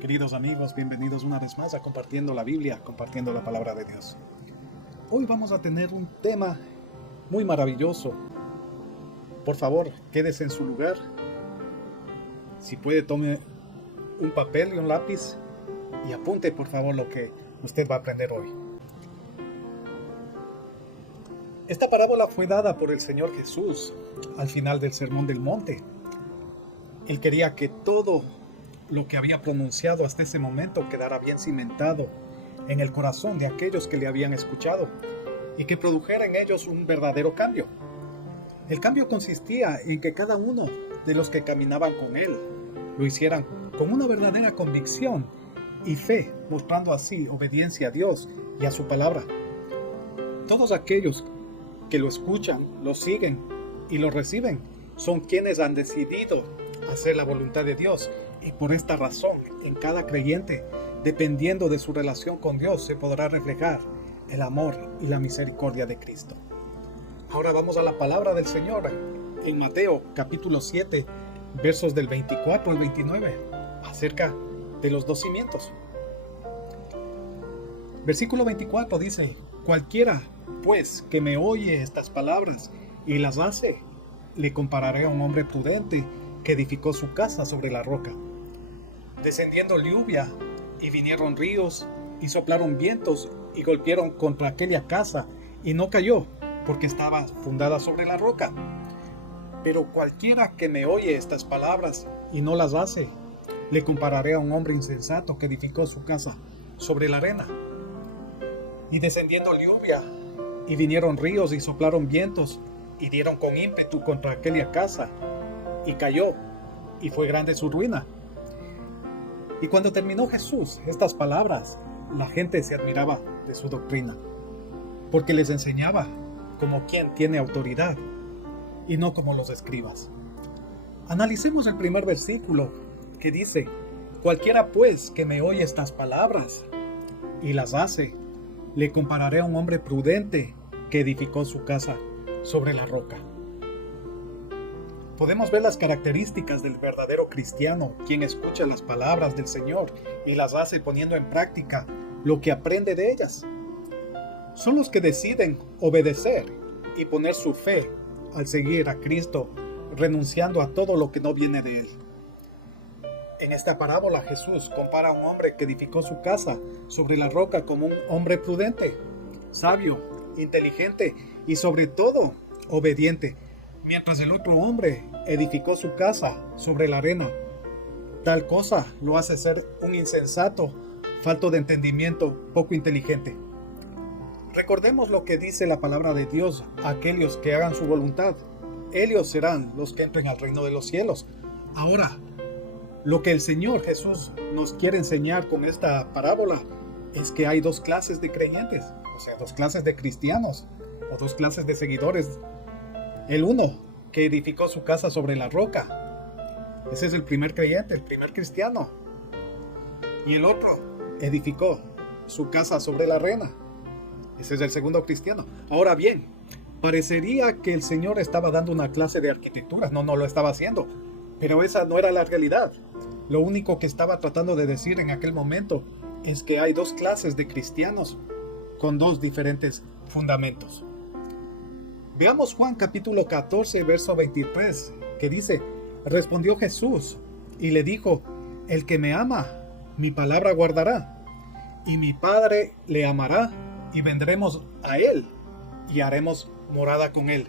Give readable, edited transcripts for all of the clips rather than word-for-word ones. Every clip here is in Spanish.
Queridos amigos, bienvenidos una vez más a Compartiendo la Biblia, compartiendo la palabra de Dios. Hoy vamos a tener un tema muy maravilloso. Por favor, quédese en su lugar. Si puede, tome un papel y un lápiz y apunte, por favor, lo que usted va a aprender hoy. Esta parábola fue dada por el Señor Jesús al final del Sermón del Monte. Él quería que todo lo que había pronunciado hasta ese momento quedara bien cimentado en el corazón de aquellos que le habían escuchado y que produjera en ellos un verdadero cambio. El cambio consistía en que cada uno de los que caminaban con él lo hicieran con una verdadera convicción y fe, mostrando así obediencia a Dios y a su palabra. Todos aquellos que lo escuchan, lo siguen y lo reciben son quienes han decidido hacer la voluntad de Dios. Y por esta razón, en cada creyente, dependiendo de su relación con Dios, se podrá reflejar el amor y la misericordia de Cristo. Ahora vamos a la palabra del Señor en Mateo capítulo 7, versos del 24 al 29, acerca de los dos cimientos. Versículo 24 dice: cualquiera, pues, que me oye estas palabras y las hace, le compararé a un hombre prudente que edificó su casa sobre la roca. Descendiendo lluvia, y vinieron ríos, y soplaron vientos, y golpearon contra aquella casa, y no cayó, porque estaba fundada sobre la roca. Pero cualquiera que me oye estas palabras, y no las hace, le compararé a un hombre insensato que edificó su casa sobre la arena. Y descendiendo lluvia, y vinieron ríos, y soplaron vientos, y dieron con ímpetu contra aquella casa, y cayó, y fue grande su ruina. Y cuando terminó Jesús estas palabras, la gente se admiraba de su doctrina, porque les enseñaba como quien tiene autoridad, y no como los escribas. Analicemos el primer versículo, que dice: cualquiera pues que me oye estas palabras y las hace, le compararé a un hombre prudente que edificó su casa sobre la roca. Podemos ver las características del verdadero cristiano, quien escucha las palabras del Señor y las hace poniendo en práctica lo que aprende de ellas. Son los que deciden obedecer y poner su fe al seguir a Cristo, renunciando a todo lo que no viene de Él. En esta parábola Jesús compara a un hombre que edificó su casa sobre la roca como un hombre prudente, sabio, inteligente y sobre todo obediente, mientras el otro hombre edificó su casa sobre la arena. Tal cosa lo hace ser un insensato, falto de entendimiento, poco inteligente. Recordemos lo que dice la palabra de Dios: aquellos que hagan su voluntad, ellos serán los que entren al reino de los cielos. Ahora, lo que el Señor Jesús nos quiere enseñar con esta parábola es que hay dos clases de creyentes, o sea, dos clases de cristianos, o dos clases de seguidores. El uno, que edificó su casa sobre la roca. Ese es el primer creyente, el primer cristiano. Y el otro, edificó su casa sobre la arena. Ese es el segundo cristiano. Ahora bien, parecería que el Señor estaba dando una clase de arquitectura. No lo estaba haciendo. Pero esa no era la realidad. Lo único que estaba tratando de decir en aquel momento es que hay dos clases de cristianos con dos diferentes fundamentos. Veamos Juan capítulo 14, verso 23, que dice: respondió Jesús y le dijo: el que me ama, mi palabra guardará, y mi Padre le amará, y vendremos a él, y haremos morada con él.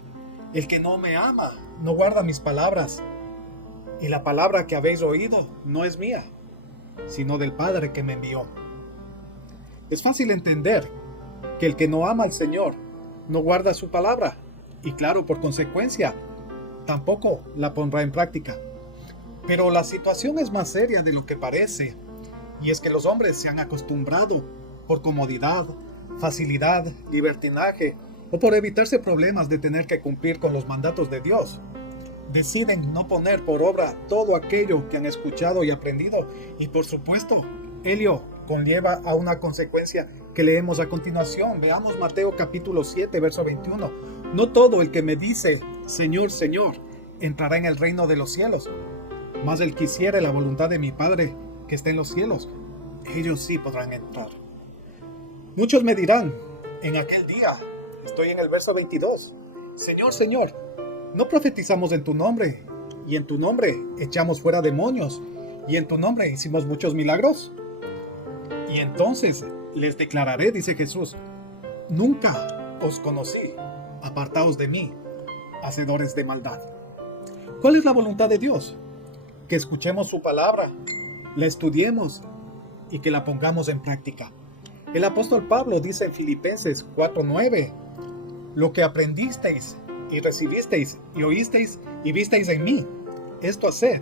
El que no me ama, no guarda mis palabras, y la palabra que habéis oído no es mía, sino del Padre que me envió. Es fácil entender que el que no ama al Señor no guarda su palabra, y claro, por consecuencia, tampoco la pondrá en práctica. Pero la situación es más seria de lo que parece, y es que los hombres se han acostumbrado, por comodidad, facilidad, libertinaje, o por evitarse problemas de tener que cumplir con los mandatos de Dios, deciden no poner por obra todo aquello que han escuchado y aprendido, y por supuesto, ello conlleva a una consecuencia que leemos a continuación. Veamos Mateo capítulo 7, verso 21. No todo el que me dice, Señor, Señor, entrará en el reino de los cielos, mas el que hiciere la voluntad de mi Padre que está en los cielos, ellos sí podrán entrar. Muchos me dirán, en aquel día, estoy en el verso 22, Señor, Señor, ¿no profetizamos en tu nombre? Y en tu nombre echamos fuera demonios, y en tu nombre hicimos muchos milagros. Y entonces les declararé, dice Jesús, nunca os conocí, apartaos de mí, hacedores de maldad. ¿Cuál es la voluntad de Dios? Que escuchemos su palabra, la estudiemos y que la pongamos en práctica. El apóstol Pablo dice en Filipenses 4:9, lo que aprendisteis y recibisteis y oísteis y visteis en mí, esto haced,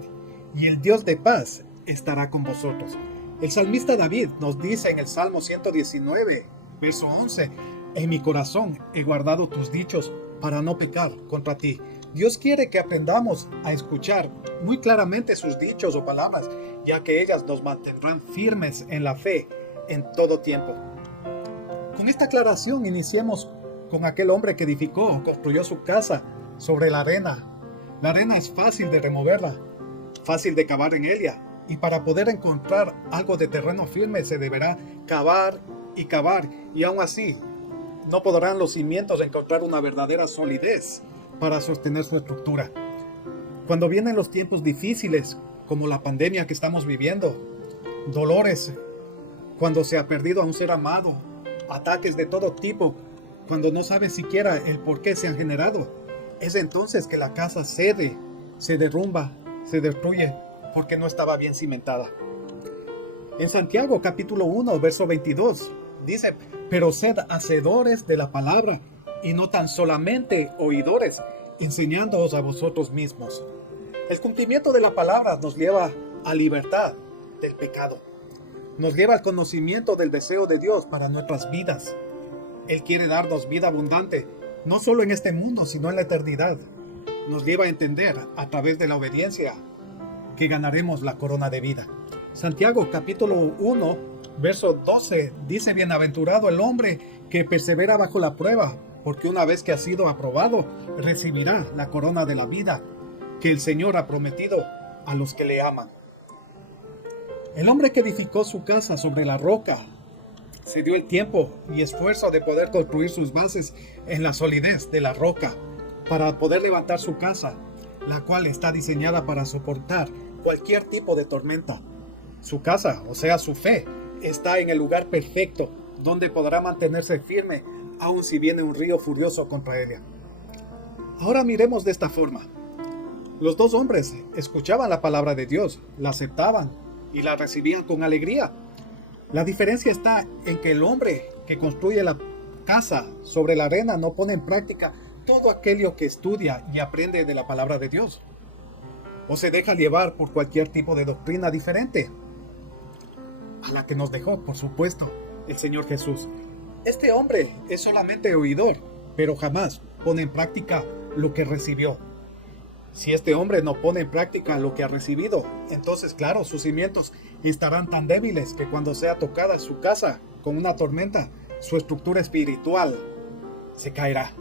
y el Dios de paz estará con vosotros. El salmista David nos dice en el Salmo 119, verso 11, en mi corazón he guardado tus dichos para no pecar contra ti. Dios quiere que aprendamos a escuchar muy claramente sus dichos o palabras, ya que ellas nos mantendrán firmes en la fe en todo tiempo. Con esta aclaración iniciemos con aquel hombre que edificó o construyó su casa sobre la arena. La arena es fácil de removerla, fácil de cavar en ella, y para poder encontrar algo de terreno firme se deberá cavar, y aún así no podrán los cimientos encontrar una verdadera solidez para sostener su estructura. Cuando vienen los tiempos difíciles, como la pandemia que estamos viviendo, dolores, cuando se ha perdido a un ser amado, ataques de todo tipo, cuando no sabes siquiera el por qué se han generado, es entonces que la casa cede, se derrumba, se destruye, porque no estaba bien cimentada. En Santiago capítulo 1, verso 22, dice, pero sed hacedores de la palabra, y no tan solamente oidores, enseñándoos a vosotros mismos. El cumplimiento de la palabra nos lleva a libertad del pecado. Nos lleva al conocimiento del deseo de Dios para nuestras vidas. Él quiere darnos vida abundante, no solo en este mundo, sino en la eternidad. Nos lleva a entender, a través de la obediencia, que ganaremos la corona de vida. Santiago capítulo 1, verso 12, dice, bienaventurado el hombre que persevera bajo la prueba, porque una vez que ha sido aprobado, recibirá la corona de la vida que el Señor ha prometido a los que le aman. El hombre que edificó su casa sobre la roca se dio el tiempo y esfuerzo de poder construir sus bases en la solidez de la roca para poder levantar su casa, la cual está diseñada para soportar cualquier tipo de tormenta. Su casa, o sea, su fe, está en el lugar perfecto donde podrá mantenerse firme aun si viene un río furioso contra ella. Ahora miremos de esta forma. Los dos hombres escuchaban la palabra de Dios, la aceptaban y la recibían con alegría. La diferencia está en que el hombre que construye la casa sobre la arena no pone en práctica todo aquello que estudia y aprende de la palabra de Dios, o se deja llevar por cualquier tipo de doctrina diferente a la que nos dejó, por supuesto, el Señor Jesús. Este hombre es solamente oidor, pero jamás pone en práctica lo que recibió. Si este hombre no pone en práctica lo que ha recibido, entonces claro, sus cimientos estarán tan débiles que cuando sea tocada su casa con una tormenta, su estructura espiritual se caerá.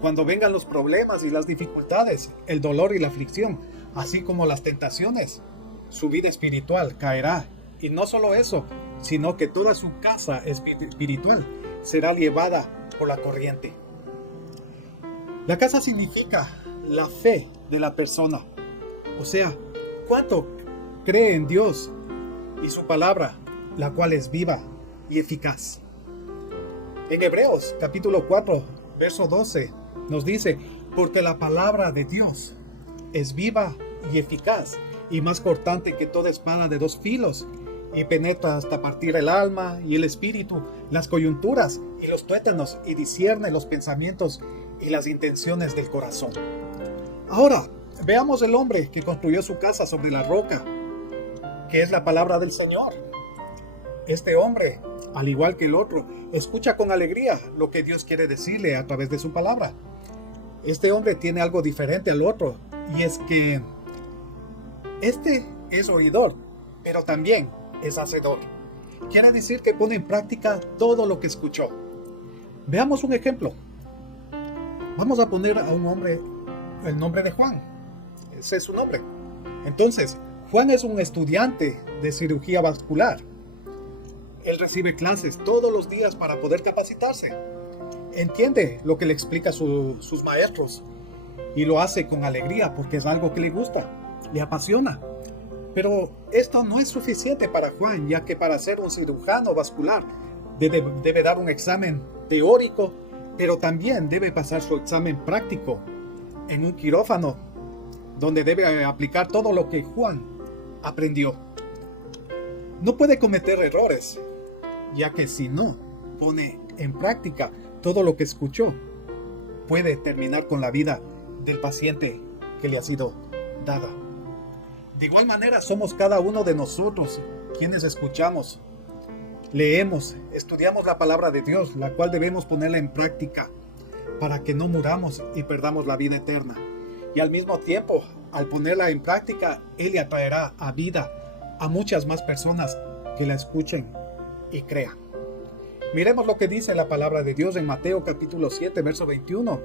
Cuando vengan los problemas y las dificultades, el dolor y la aflicción, así como las tentaciones, su vida espiritual caerá. Y no solo eso, sino que toda su casa espiritual será llevada por la corriente. La casa significa la fe de la persona. O sea, cuánto cree en Dios y su palabra, la cual es viva y eficaz. En Hebreos capítulo 4, verso 12, nos dice, porque la palabra de Dios es viva y eficaz, y más cortante que toda espada de dos filos, y penetra hasta partir el alma y el espíritu, las coyunturas y los tuétanos, y discierne los pensamientos y las intenciones del corazón. Ahora, veamos el hombre que construyó su casa sobre la roca, que es la palabra del Señor. Este hombre, al igual que el otro, escucha con alegría lo que Dios quiere decirle a través de su palabra. Este hombre tiene algo diferente al otro, y es que este es oidor, pero también es hacedor. Quiere decir que pone en práctica todo lo que escuchó. Veamos un ejemplo. Vamos a poner a un hombre el nombre de Juan. Ese es su nombre. Entonces, Juan es un estudiante de cirugía vascular. Él recibe clases todos los días para poder capacitarse. Entiende lo que le explica sus maestros y lo hace con alegría porque es algo que le gusta, le apasiona. Pero esto no es suficiente para Juan, ya que para ser un cirujano vascular debe dar un examen teórico, pero también debe pasar su examen práctico en un quirófano, donde debe aplicar todo lo que Juan aprendió. No puede cometer errores, ya que si no pone en práctica todo lo que escuchó, puede terminar con la vida del paciente que le ha sido dada. De igual manera somos cada uno de nosotros quienes escuchamos, leemos, estudiamos la palabra de Dios, la cual debemos ponerla en práctica para que no muramos y perdamos la vida eterna. Y al mismo tiempo, al ponerla en práctica, Él le atraerá a vida a muchas más personas que la escuchen y crean. Miremos lo que dice la palabra de Dios en Mateo capítulo 7, verso 21.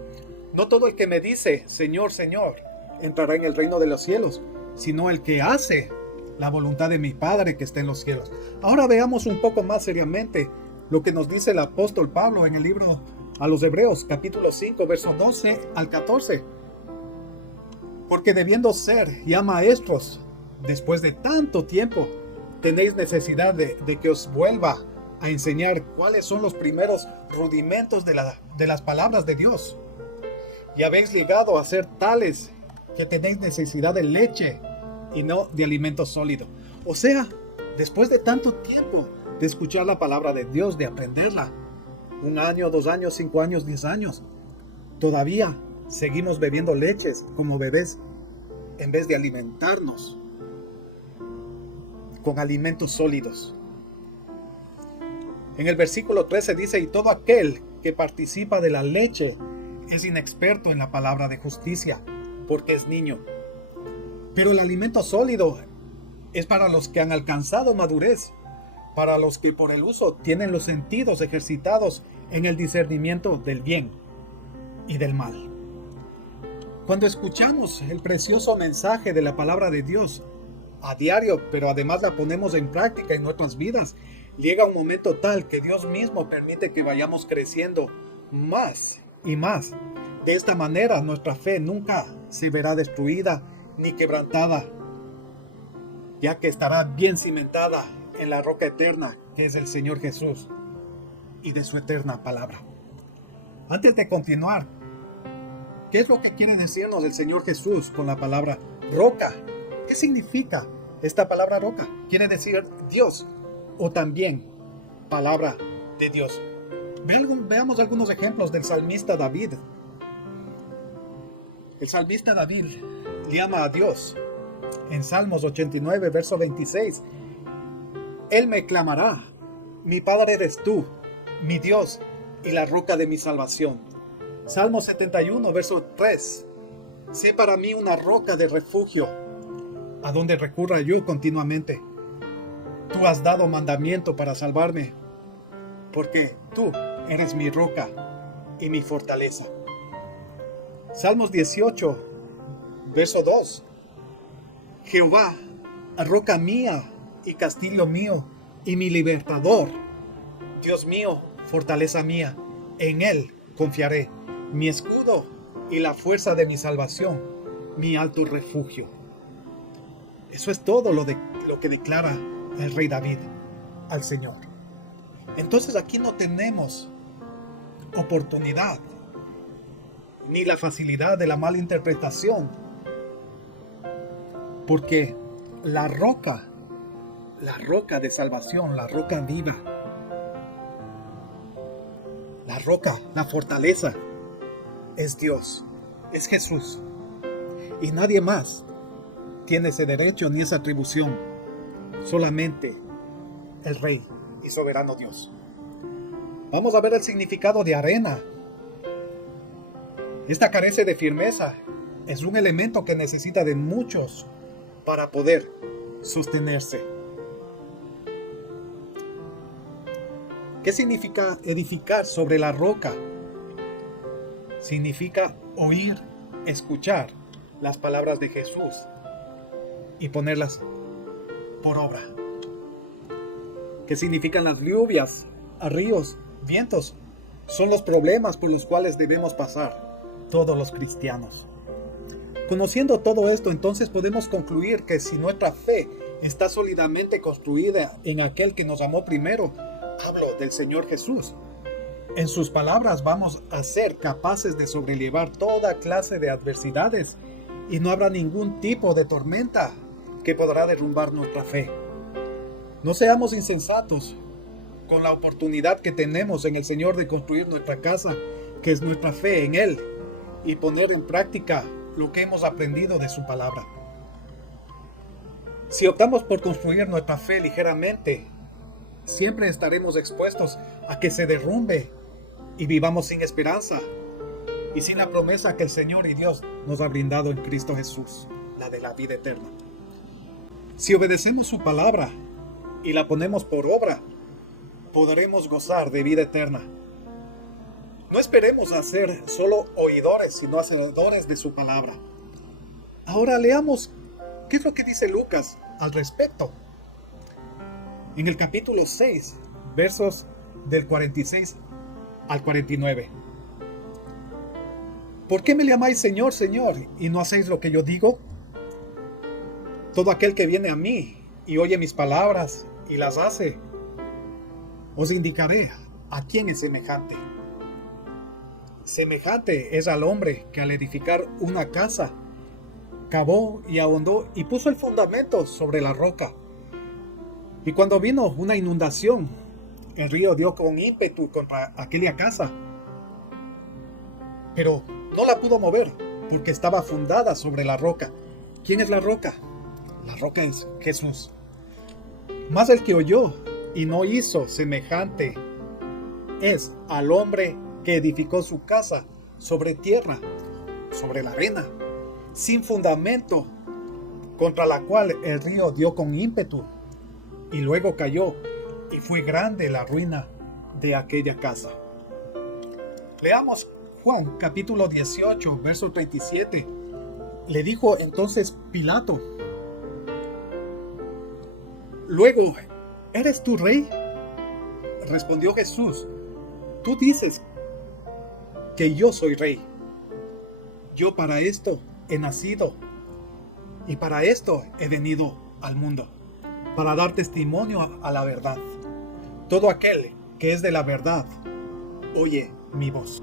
No todo el que me dice, Señor, Señor, entrará en el reino de los cielos, sino el que hace la voluntad de mi Padre que está en los cielos. Ahora veamos un poco más seriamente lo que nos dice el apóstol Pablo en el libro a los Hebreos, capítulo 5, verso 12 al 14. Porque debiendo ser ya maestros, después de tanto tiempo, tenéis necesidad de que os vuelva a enseñar cuáles son los primeros rudimentos de las palabras de Dios. Y habéis llegado a ser tales que tenéis necesidad de leche y no de alimento sólido. O sea, después de tanto tiempo de escuchar la palabra de Dios, de aprenderla, 1 año, 2 años, 5 años, 10 años, todavía seguimos bebiendo leches como bebés en vez de alimentarnos con alimentos sólidos. En el versículo 13 dice, y todo aquel que participa de la leche es inexperto en la palabra de justicia, porque es niño. Pero el alimento sólido es para los que han alcanzado madurez, para los que por el uso tienen los sentidos ejercitados en el discernimiento del bien y del mal. Cuando escuchamos el precioso mensaje de la palabra de Dios a diario, pero además la ponemos en práctica en nuestras vidas, llega un momento tal que Dios mismo permite que vayamos creciendo más y más. De esta manera nuestra fe nunca se verá destruida ni quebrantada, ya que estará bien cimentada en la roca eterna que es el Señor Jesús y de su eterna palabra. Antes de continuar, ¿qué es lo que quiere decirnos el Señor Jesús con la palabra roca? ¿Qué significa esta palabra roca? Quiere decir Dios o también palabra de Dios. Veamos algunos ejemplos del salmista David. El salmista David llama a Dios en Salmos 89, verso 26. Él me clamará, mi Padre eres tú, mi Dios y la roca de mi salvación. Salmo 71, verso 3. Sé para mí una roca de refugio, a donde recurra yo continuamente. Tú has dado mandamiento para salvarme, porque tú eres mi roca y mi fortaleza. Salmos 18, verso 2. Jehová, roca mía y castillo mío y mi libertador. Dios mío, fortaleza mía, en él confiaré, mi escudo y la fuerza de mi salvación, mi alto refugio. Eso es todo lo que declara el rey David al Señor. Entonces aquí no tenemos oportunidad ni la facilidad de la mala interpretación, porque la roca de salvación, la roca viva, la roca, la fortaleza, es Dios, es Jesús, y nadie más tiene ese derecho ni esa atribución, solamente el Rey y soberano Dios. Vamos a ver el significado de arena. Esta carece de firmeza, es un elemento que necesita de muchos para poder sostenerse. ¿Qué significa edificar sobre la roca? Significa oír, escuchar las palabras de Jesús y ponerlas por obra. ¿Qué significan las lluvias, ríos, vientos? Son los problemas por los cuales debemos pasar todos los cristianos. Conociendo todo esto, entonces podemos concluir que si nuestra fe está sólidamente construida en aquel que nos amó primero, hablo del Señor Jesús, en sus palabras vamos a ser capaces de sobrellevar toda clase de adversidades y no habrá ningún tipo de tormenta que podrá derrumbar nuestra fe. No seamos insensatos con la oportunidad que tenemos en el Señor de construir nuestra casa, que es nuestra fe en Él, y poner en práctica lo que hemos aprendido de su palabra. Si optamos por construir nuestra fe ligeramente, siempre estaremos expuestos a que se derrumbe y vivamos sin esperanza y sin la promesa que el Señor y Dios nos ha brindado en Cristo Jesús, la de la vida eterna. Si obedecemos su palabra y la ponemos por obra, podremos gozar de vida eterna. No esperemos a ser solo oidores, sino hacedores de su palabra. Ahora leamos qué es lo que dice Lucas al respecto. En el capítulo 6, versos del 46 al 49. ¿Por qué me llamáis Señor, Señor, y no hacéis lo que yo digo? Todo aquel que viene a mí y oye mis palabras y las hace, os indicaré a quién es semejante. Semejante es al hombre que al edificar una casa, cavó y ahondó y puso el fundamento sobre la roca. Y cuando vino una inundación, el río dio con ímpetu contra aquella casa, pero no la pudo mover porque estaba fundada sobre la roca. ¿Quién es la roca? La roca es Jesús. Mas el que oyó y no hizo semejante es al hombre que edificó su casa sobre tierra, sobre la arena, sin fundamento, contra la cual el río dio con ímpetu y luego cayó, y fue grande la ruina de aquella casa. Leamos Juan capítulo 18, verso 37. Le dijo entonces Pilato: luego, ¿eres tú rey? Respondió Jesús: tú dices que yo soy rey. Yo para esto he nacido y para esto he venido al mundo, para dar testimonio a la verdad. Todo aquel que es de la verdad oye mi voz.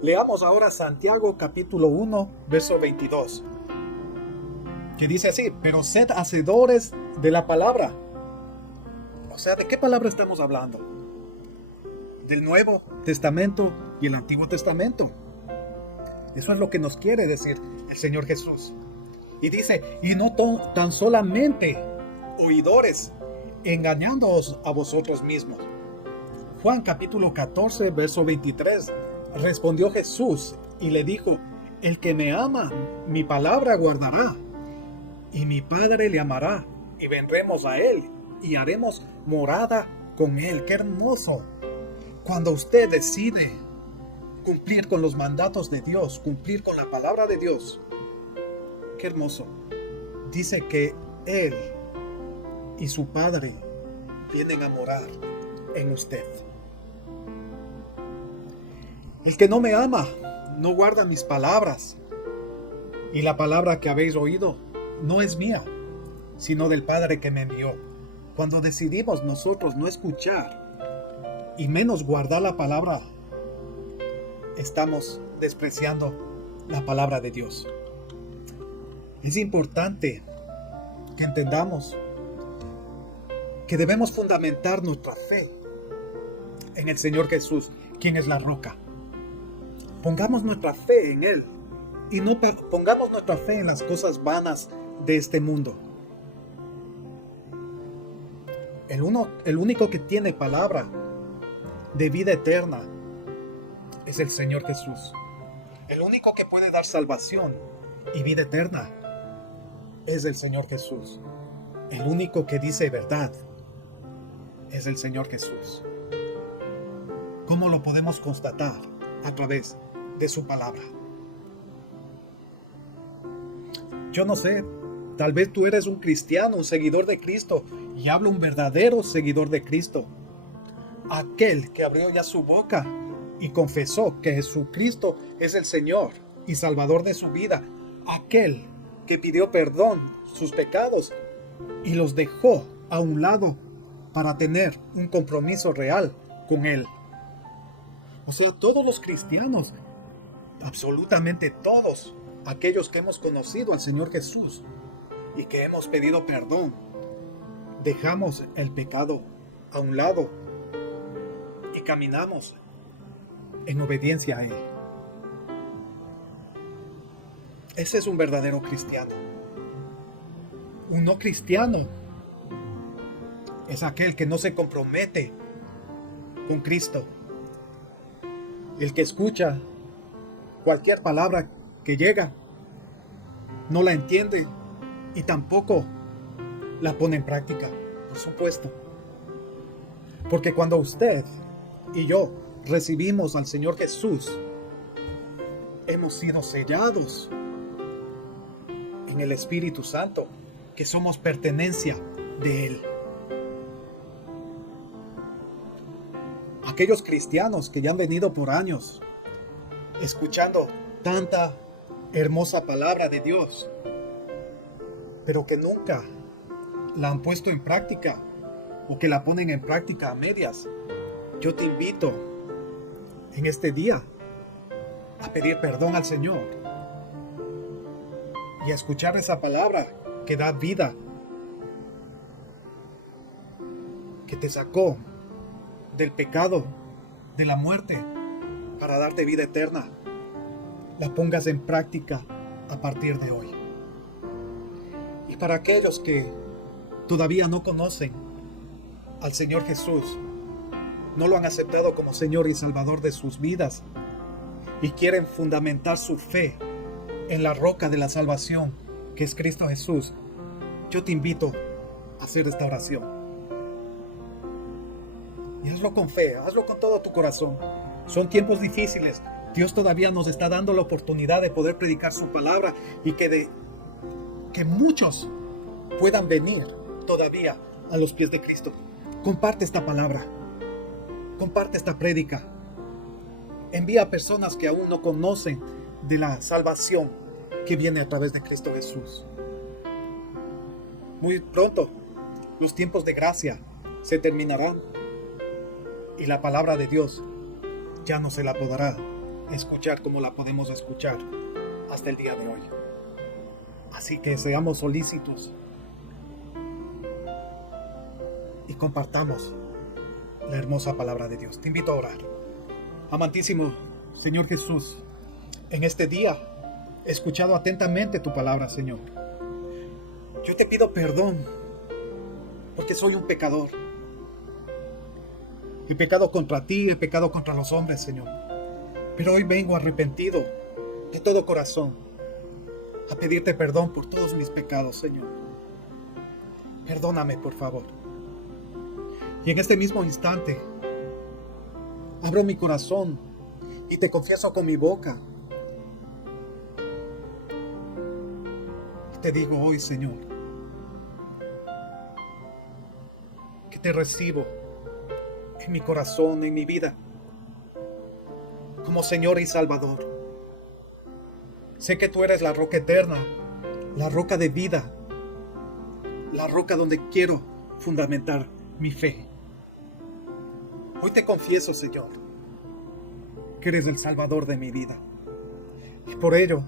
Leamos ahora Santiago capítulo 1, verso 22, que dice así: pero sed hacedores de la palabra. O sea, ¿de qué palabra estamos hablando? Del Nuevo Testamento y el Antiguo Testamento. Eso es lo que nos quiere decir el Señor Jesús. Y dice: y no tan solamente oidores, engañándoos a vosotros mismos. Juan capítulo 14, verso 23. Respondió Jesús y le dijo: el que me ama, mi palabra guardará, y mi Padre le amará, y vendremos a él, y haremos morada con él. ¡Qué hermoso! Cuando usted decide cumplir con los mandatos de Dios, cumplir con la palabra de Dios, ¡qué hermoso! Dice que Él y su Padre vienen a morar en usted. El que no me ama, no guarda mis palabras, y la palabra que habéis oído no es mía, sino del Padre que me envió. Cuando decidimos nosotros no escuchar y menos guardar la palabra, estamos despreciando la palabra de Dios. Es importante que entendamos que debemos fundamentar nuestra fe en el Señor Jesús, quien es la roca. Pongamos nuestra fe en Él y no pongamos nuestra fe en las cosas vanas de este mundo. El único que tiene palabra de vida eterna es el Señor Jesús. El único que puede dar salvación y vida eterna es el Señor Jesús. El único que dice verdad es el Señor Jesús. ¿Cómo lo podemos constatar? A través de su palabra. Yo no sé, Tal vez tú eres un cristiano, un seguidor de Cristo, y habla un verdadero seguidor de Cristo. Aquel que abrió ya su boca y confesó que Jesucristo es el Señor y Salvador de su vida. Aquel que pidió perdón sus pecados y los dejó a un lado para tener un compromiso real con Él. O sea, todos los cristianos, absolutamente todos, aquellos que hemos conocido al Señor Jesús y que hemos pedido perdón, dejamos el pecado a un lado y caminamos en obediencia a Él. Ese es un verdadero cristiano. Un no cristiano es aquel que no se compromete con Cristo. El que escucha cualquier palabra que llega, no la entiende y tampoco la pone en práctica, por supuesto. Porque cuando usted y yo recibimos al Señor Jesús, hemos sido sellados en el Espíritu Santo, que somos pertenencia de Él. Aquellos cristianos que ya han venido por años escuchando tanta hermosa palabra de Dios, pero que nunca la han puesto en práctica o que la ponen en práctica a medias, yo te invito en este día a pedir perdón al Señor y a escuchar esa palabra que da vida, que te sacó del pecado, de la muerte, para darte vida eterna. La pongas en práctica a partir de hoy. Y para aquellos que todavía no conocen al Señor Jesús, no lo han aceptado como Señor y Salvador de sus vidas y quieren fundamentar su fe en la roca de la salvación, que es Cristo Jesús, yo te invito a hacer esta oración. Y hazlo con fe, hazlo con todo tu corazón. Son tiempos difíciles. Dios todavía nos está dando la oportunidad de poder predicar su palabra y que muchos puedan venir todavía a los pies de Cristo. Comparte esta palabra. Comparte esta prédica. Envía a personas que aún no conocen de la salvación que viene a través de Cristo Jesús. Muy pronto los tiempos de gracia se terminarán y la palabra de Dios ya no se la podrá escuchar como la podemos escuchar hasta el día de hoy. Así que seamos solícitos y compartamos la hermosa palabra de Dios. Te invito a orar. Amantísimo Señor Jesús, en este día he escuchado atentamente tu palabra, Señor. Yo te pido perdón porque soy un pecador. He pecado contra ti, he pecado contra los hombres, Señor. Pero hoy vengo arrepentido de todo corazón a pedirte perdón por todos mis pecados, Señor. Perdóname, por favor. Y en este mismo instante, abro mi corazón y te confieso con mi boca. Y te digo hoy, Señor, que te recibo en mi corazón, en mi vida, como Señor y Salvador. Sé que tú eres la roca eterna, la roca de vida, la roca donde quiero fundamentar mi fe. Hoy te confieso, Señor, que eres el Salvador de mi vida. Y por ello,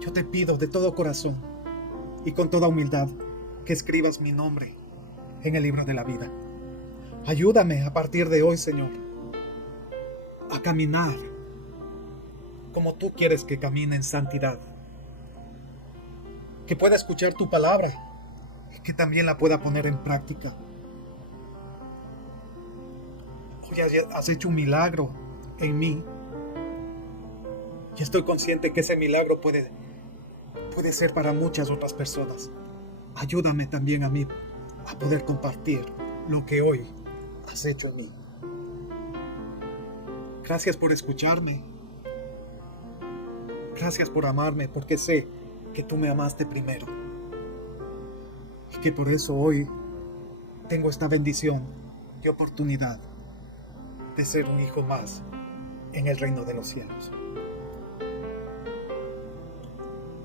yo te pido de todo corazón y con toda humildad que escribas mi nombre en el libro de la vida. Ayúdame a partir de hoy, Señor, a caminar como tú quieres que camine en santidad. Que pueda escuchar tu palabra y que también la pueda poner en práctica. Hoy has hecho un milagro en mí y estoy consciente que ese milagro puede ser para muchas otras personas. Ayúdame también a mí a poder compartir lo que hoy has hecho en mí. Gracias por escucharme. Gracias por amarme, porque sé que tú me amaste primero. Y que por eso hoy tengo esta bendición y oportunidad de ser un hijo más en el reino de los cielos.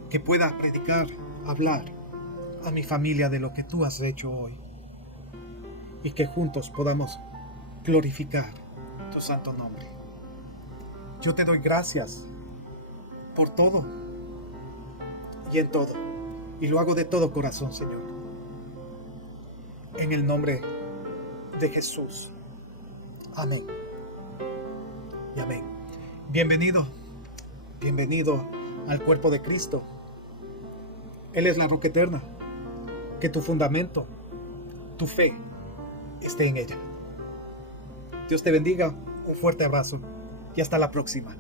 Que pueda predicar, hablar a mi familia de lo que tú has hecho hoy. Y que juntos podamos glorificar tu santo nombre. Yo te doy gracias por todo y en todo. Y lo hago de todo corazón, Señor. En el nombre de Jesús. Amén. Y amén. Bienvenido al cuerpo de Cristo. Él es la roca eterna. Que tu fundamento, tu fe, esté en ella. Dios te bendiga. Un fuerte abrazo y hasta la próxima.